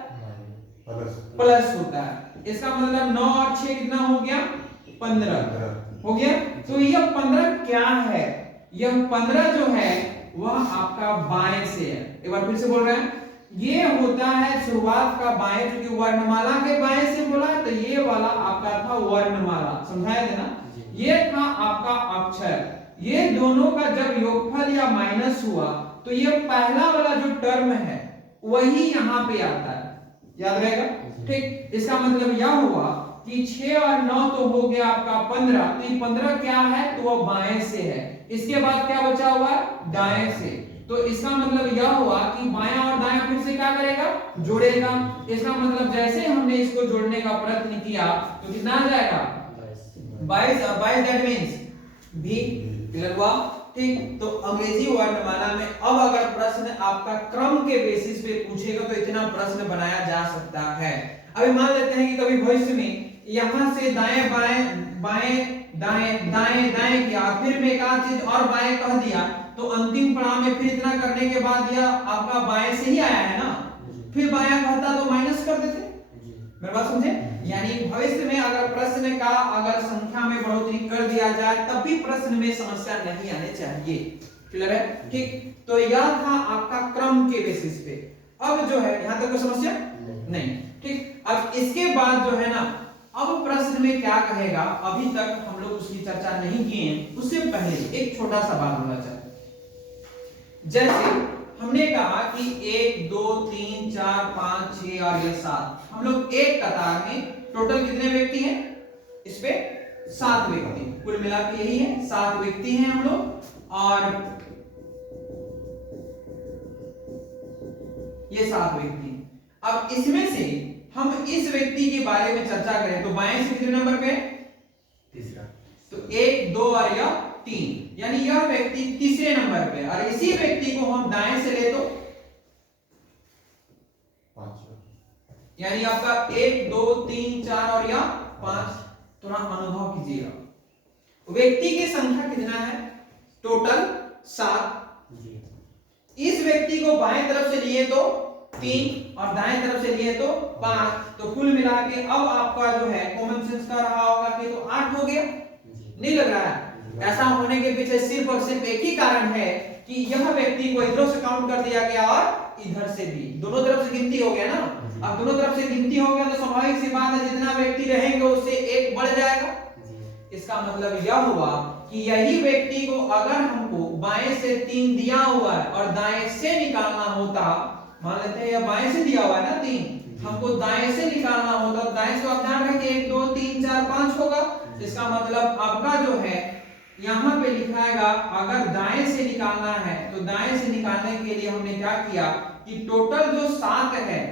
प्लस होता है। इसका मतलब 9 और 6 कितना हो गया 15 हो गया। तो यह 15 क्या है, यह 15 जो है वह आपका बाएं से है। एक बार फिर से बोल रहे हैं, ये होता है शुरुआत का बाएं, क्योंकि वर्णमाला के बाएं से बोला तो ये वाला आपका था वर्णमाला, समझाया था ना। ये था आपका अक्षर, ये दोनों का जब योगफल या माइनस हुआ तो ये पहला वाला जो टर्म है वही यहाँ पे आता है, याद रहेगा। ठीक, इसका मतलब यह हुआ कि 6 और 9 तो हो गया आपका 15, तो ये 15 क्या है तो वह बाएं से है। इसके बाद क्या बचा हुआ है दाएं से, तो इसका मतलब यह हुआ कि बायां और दायां फिर से क्या करेगा जोड़ेगा। इसका मतलब जैसे हमने इसको जोड़ने का प्रयत्न किया तो कितना आ जाएगा 22, दैट मींस बी। क्लियर हुआ। ठीक, तो अंग्रेजी वर्णमाला में अब अगर प्रश्न आपका क्रम के बेसिस पे पूछेगा तो इतना प्रश्न बनाया जा सकता है। अभी मान लेते हैं कि कभी भविष्य में यहां से दाएं बाएं बाएं दाएं दाएं दाएं किया, फिर में एक आध चीज और बाएं कह दिया, तो अंतिम पड़ाव में फिर इतना करने के बाद यह आपका बाएं से ही आया है ना, फिर बायां कहता तो माइनस कर देते। मेरी बात समझे, यानी भविष्य में अगर प्रश्न का अगर संख्या में बढ़ोतरी कर दिया जाए तब भी प्रश्न में समस्या नहीं आने चाहिए। क्लियर है। ठीक, तो यह था आपका क्रम के बेसिस पे। अब जो है यहां तक कोई समस्या नहीं। ठीक, अब इसके बाद जो है ना, अब प्रश्न में क्या कहेगा, अभी तक हम लोग उसकी चर्चा नहीं किए हैं। उससे पहले एक छोटा सा बात होना चाहिए। जैसे हमने कहा कि 1 2 3 4 5 6 और ये 7, हम लोग एक कतार में टोटल कितने व्यक्ति हैं, इस पे 7 व्यक्ति, कुल मिला के यही है 7 व्यक्ति हैं हम लोग, और ये 7 व्यक्ति। अब इसमें से हम इस व्यक्ति के बारे में चर्चा करें तो बाएं से कितने नंबर पे, तीसरा, तो 1 2 और यह 3, यानी यह व्यक्ति तीसरे नंबर पे, और इसी व्यक्ति को हम दाएं से ले तो 5, यानी आपका 1 2 3 4 और यह 5। थोड़ा अनुभव कीजिएगा, व्यक्ति की संख्या कितना है टोटल 7। इस व्यक्ति को बाएं तरफ से लिए तो 3 और दाएं तरफ से लिए तो 5, तो कुल मिला के अब आपका जो है कॉमन सेंस का रहा होगा कि तो 8 हो गया। नहीं लग रहा है? ऐसा होने के पीछे सिर्फ और सिर्फ एक ही कारण है कि यह व्यक्ति को इधर से काउंट कर दिया गया और इधर से भी, दोनों तरफ से गिनती हो गया ना। अब दोनों तरफ से गिनती हो गया तो स्वाभाविक सी बात है जितना व्यक्ति रहेंगे उससे एक बढ़ जाएगा। इसका मतलब यह हुआ कि यही व्यक्ति को अगर हमको बाएं से 3 दिया हुआ है और दाएं से निकालना होता, मान लेते हैं यह बाएं से दिया हुआ है ना 3, हमको दाएं से निकालना होता, दाएं से आप ध्यान रखिए 1 2 3 4 5 होगा। इसका मतलब आपका जो है यहाँ पे लिखाएगा अगर दाएं से निकालना है तो दाएं से निकालने के लिए हमने क्या किया कि टोटल जो 7 है,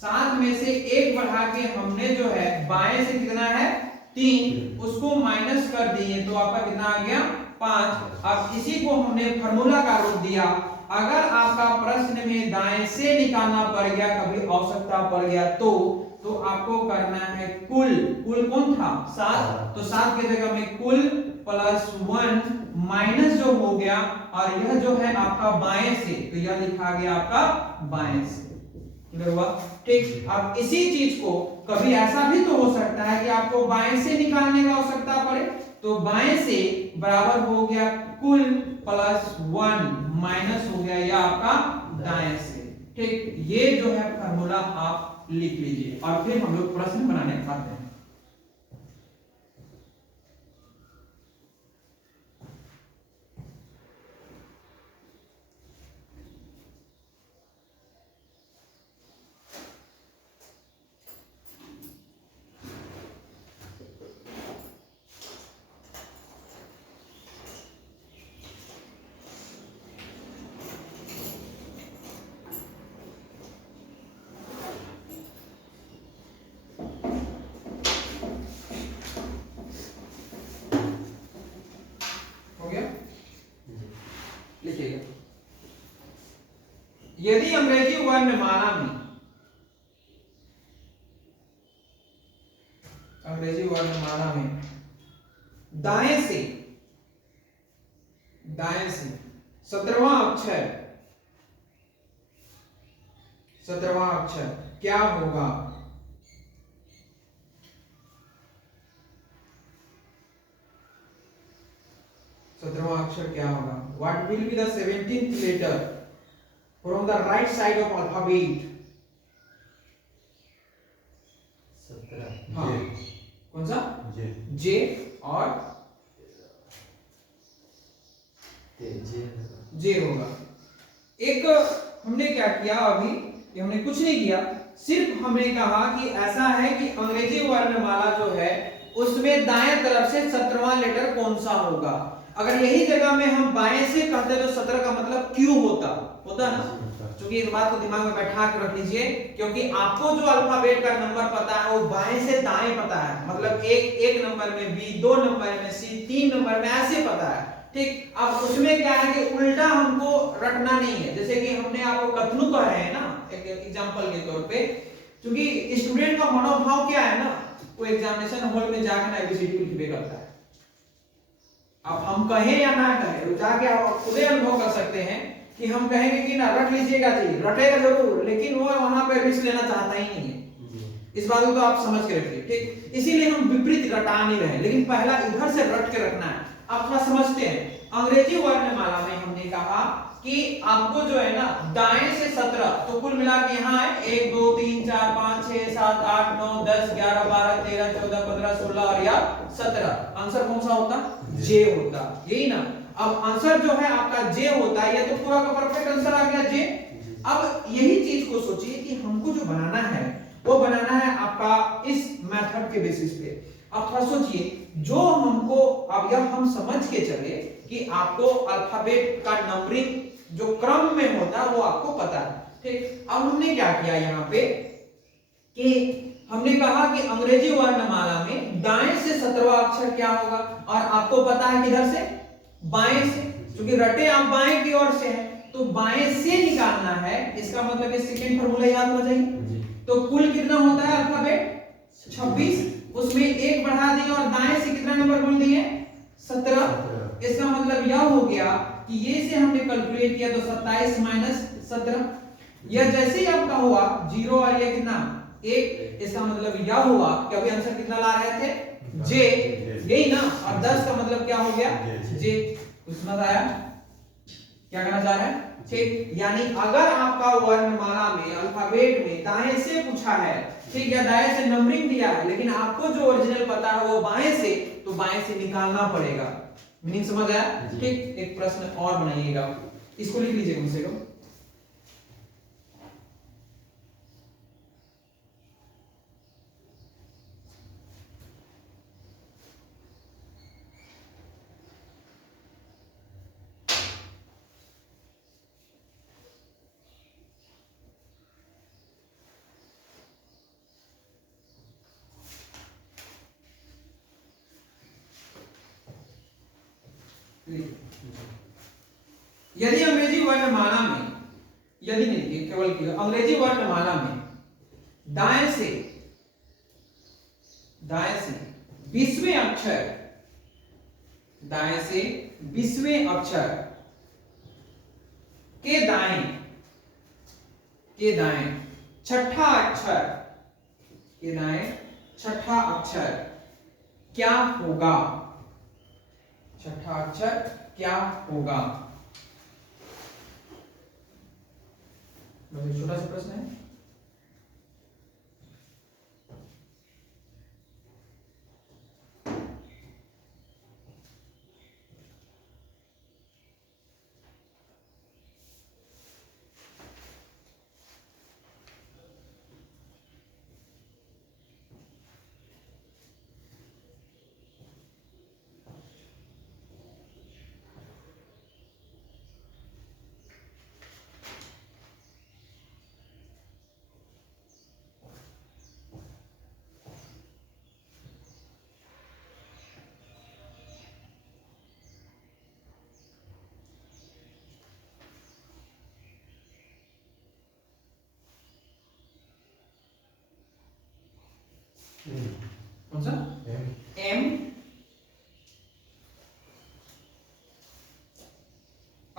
7 में से 1 बढ़ा के हमने जो है बाएं से कितना है 3, उसको माइनस कर दिए तो आपका कितना आ गया 5। अब इसी को हमने फार्मूला का रूप दिया। अगर आपका प्रश्न में दाएं से निकालना पड़ गया, कभी आवश्यकता पड़ गया तो आपको करना है कुल कौन था 7, तो 7 की जगह में कुल प्लस 1 माइनस जो हो गया, और यह जो है आपका बाएं से, तो यह लिखा गया आपका बाएं से। क्लियर हुआ। ठीक, अब इसी चीज को कभी ऐसा भी तो हो सकता है कि आपको बाएं से निकालने का आवश्यकता पड़े, तो बाएं से बराबर हो गया कुल प्लस 1 माइनस हो गया यह आपका दाएं से। ठीक, ये जो है फार्मूला आप लिख लीजिए और फिर हम लोग प्रश्न बनाने आते हैं। यदि अंग्रेजी वर्णमाला में दाएं से 17वां अक्षर क्या होगा? 17वां अक्षर क्या होगा? What will be the 17th letter from the right side of alphabet? 17 हाँ, कौन सा? जे जे और जे होगा। एक हमने क्या किया अभी, ये हमने कुछ नहीं किया, सिर्फ हमने कहा कि ऐसा है कि अंग्रेजी वर्णमाला जो है उसमें दाएं तरफ से 17वां लेटर कौन सा होगा। अगर यही जगह में हम बाएं से कहते तो 17 का मतलब क्यू होता ना। क्योंकि इस बात को दिमाग में बैठा के रख लीजिए, क्योंकि आपको जो अल्फाबेट का नंबर पता है वो बाएं से दाएं पता है, मतलब एक नंबर में बी, 2 नंबर में सी, 3 नंबर में ऐसे पता है। ठीक, अब उसमें क्या है कि उल्टा हमको रटना नहीं है। जैसे कि हमने आपको कथनु कह रहे हैं ना, एक एग्जांपल के तौर पे, क्योंकि स्टूडेंट का मनोभाव क्या है ना, वो एग्जामिनेशन हॉल में जाकर ना एबीसीडी लिखबे करता है। अब हम कहें या ना कहें, तो जाके आप खुद अनुभव कर सकते हैं कि हम कहेंगे कि ना रट लीजिएगा जी, रटेगा जरूर, लेकिन वो वहां पे रिस्क लेना चाहता ही नहीं है। इस बात को तो आप समझ के रखिए। ठीक, इसीलिए हम विपरीत रटा नहीं रहे, लेकिन पहला इधर से रट के रखना है। आप थोड़ा समझते हैं, अंग्रेजी वर्णमाला में हमने कहा कि आपको जो है ना दाएं से 17, तो कुल मिला के यहाँ है 1 2 3 4 5 6 7 8 9 10 11 12 13 14 15 16 और या 17। आंसर कौन सा होता? जे होता, यही ना। अब आंसर जो है आपका जे होता है, ये तो पूरा का परफेक्ट आंसर आ गया जे। अब यही चीज को सोचिए कि हमको जो बनाना है वो बनाना है आपका इस मेथड के बेसिस पे। आप थोड़ा सोचिए, जो हमको अब यह हम समझ के चले कि आपको अल्फाबेट का नंबरिंग जो क्रम में होता है वो आपको पता है। ठीक, अब हमने क्या किया यहाँ पे कि हमने कहा कि अंग्रेजी वर्णमाला में दाएं से 17वां अक्षर क्या होगा, और आपको पता है किधर से? बाएं से, क्योंकि रटे आप बाएं की ओर से हैं, तो बाएं से निकालना है। इसका मतलब ये सेकंड फार्मूला याद हो जाएगी। तो कुल कितना होता है अल्फाबेट? 26, उसमें 1 बढ़ा दिए और दाएं से कितना नंबर बोल दिए? 17। इसका मतलब यह हो गया कि ये से हमने कैलकुलेट किया तो 27 माइनस 17, यह जैसे ही आपका हुआ 0 और ये कितना 1, इसका मतलब यह हुआ कि अभी आंसर कितना ला रहे थे? जे, यही ना। और 10 का मतलब क्या हो गया? जे। कुछ समझ आया क्या कहना चाह रहा है? ठीक, यानी अगर आपका वर्णमाला में अल्फाबेट में दाएं से पूछा है, ठीक, या दाएं से नंबरिंग दिया है, लेकिन आपको जो ओरिजिनल पता है वो बाएं से, तो बाएं से निकालना पड़ेगा। मीनिंग समझ आया? ठीक, एक प्रश्न और बनाइएगा, इसको लिख लीजिए कम से कम। यदि अंग्रेजी वर्णमाला में, यदि नहीं केवल अंग्रेजी वर्णमाला में दाएं से 20वें अक्षर, दाएं से 20वें अक्षर के दाएं छठा अक्षर के दाएं छठा अक्षर क्या होगा? छठा अक्षर क्या होगा? बस एक छोटा सा प्रश्न है।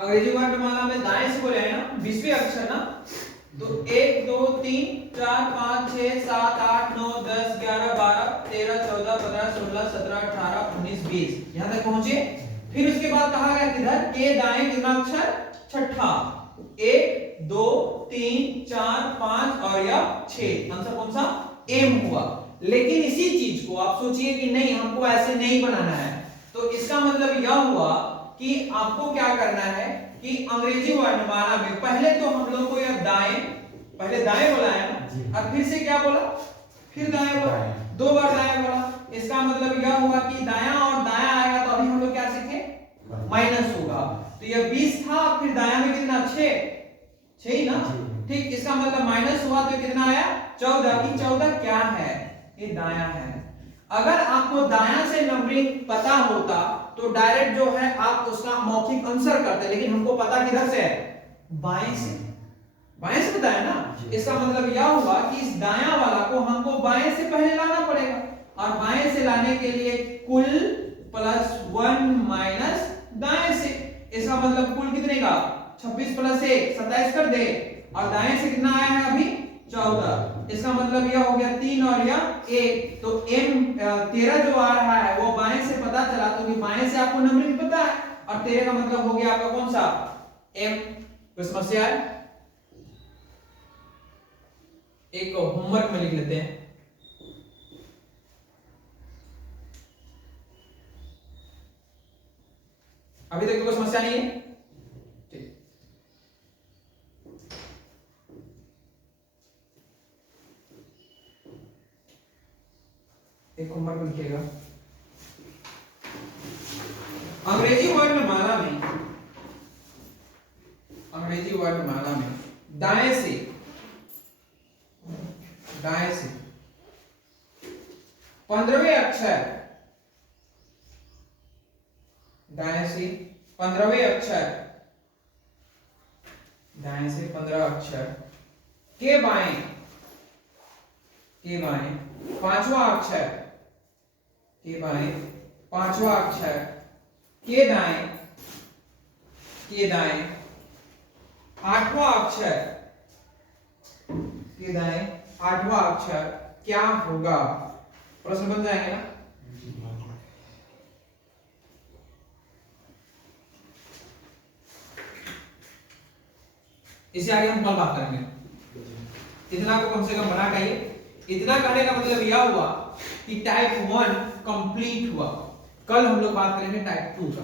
अंग्रेजी वर्णमाला में दाएं से बोले हैं ना 20वें अक्षर ना, तो 1 2 3 4 5 6 7 8 9 10 11 12 13 14 15 16 17 18 19 20 यहां तक पहुंचे। फिर उसके बाद कहा गया किधर के दाएं कितना अक्षर छठा, 1 2 3 4 5 और यह 6, आंसर कौन सा एम हुआ। लेकिन इसी चीज को आप सोचिए कि नहीं हमको ऐसे नहीं बनाना है, तो इसका मतलब यह हुआ कि आपको क्या करना है कि अंग्रेजी वर्णमाला में पहले तो हम लोग को यह दाएं, पहले दाएं बोला है ना, और फिर से क्या बोला, फिर दाएं बोला, दो बार दाएं बोला। इसका मतलब यह हुआ कि दायां और दायां आएगा तो अभी हम लोग क्या सीखे, माइनस होगा। तो यह 20 था, फिर दायां में कितना 6 ही ना, ठीक। इसका मतलब माइनस हुआ तो कितना आया 14 की 14 क्या है, ये दायां है। अगर आपको दायां से नंबरिंग पता होता तो डायरेक्ट जो है आप उसका मौखिक आंसर करते, लेकिन हमको पता किधर से है, बाएं से, बाएं से पता है ना। इसका मतलब यह हुआ कि इस दायां वाला को हमको बाएं से पहले लाना पड़ेगा, और बाएं से लाने के लिए कुल प्लस 1 माइनस दाएं से। इसका मतलब कुल कितने का 26 प्लस 1 27 कर दे, और दाएं से कितना आया है अभी 14। इसका मतलब यह हो गया 3 और यह 1, तो m 13 जो आ रहा है वो बाएं से पता चला, तो कि बाएं से आपको नंबरिंग पता है, और 13 का मतलब हो गया आपका कौन सा m। कोई समस्या है, एक होमवर्क में लिख लेते हैं। अभी तक तो कोई समस्या नहीं है, ठीक। एक होमवर्क लिखिएगा। अंग्रेजी वर्णमाला में, अंग्रेजी वर्णमाला में दाएं से 15वें अक्षर, दाएं से 15वें अक्षर, दाएं से 15 अक्षर के बाएं, के बाएं 5वां अक्षर, के बाएं 5वां अक्षर के दाएं, के दाएं 8वां अक्षर, के दाएं 8वां अक्षर क्या होगा, प्रश्न बन जाएंगे ना। इससे आगे हम कल बात करेंगे। इतना को कम से कम बना चाहिए। इतना करने का मतलब यह हुआ कि टाइप 1 कंप्लीट हुआ। कल हम लोग बात करेंगे टाइप 2 का।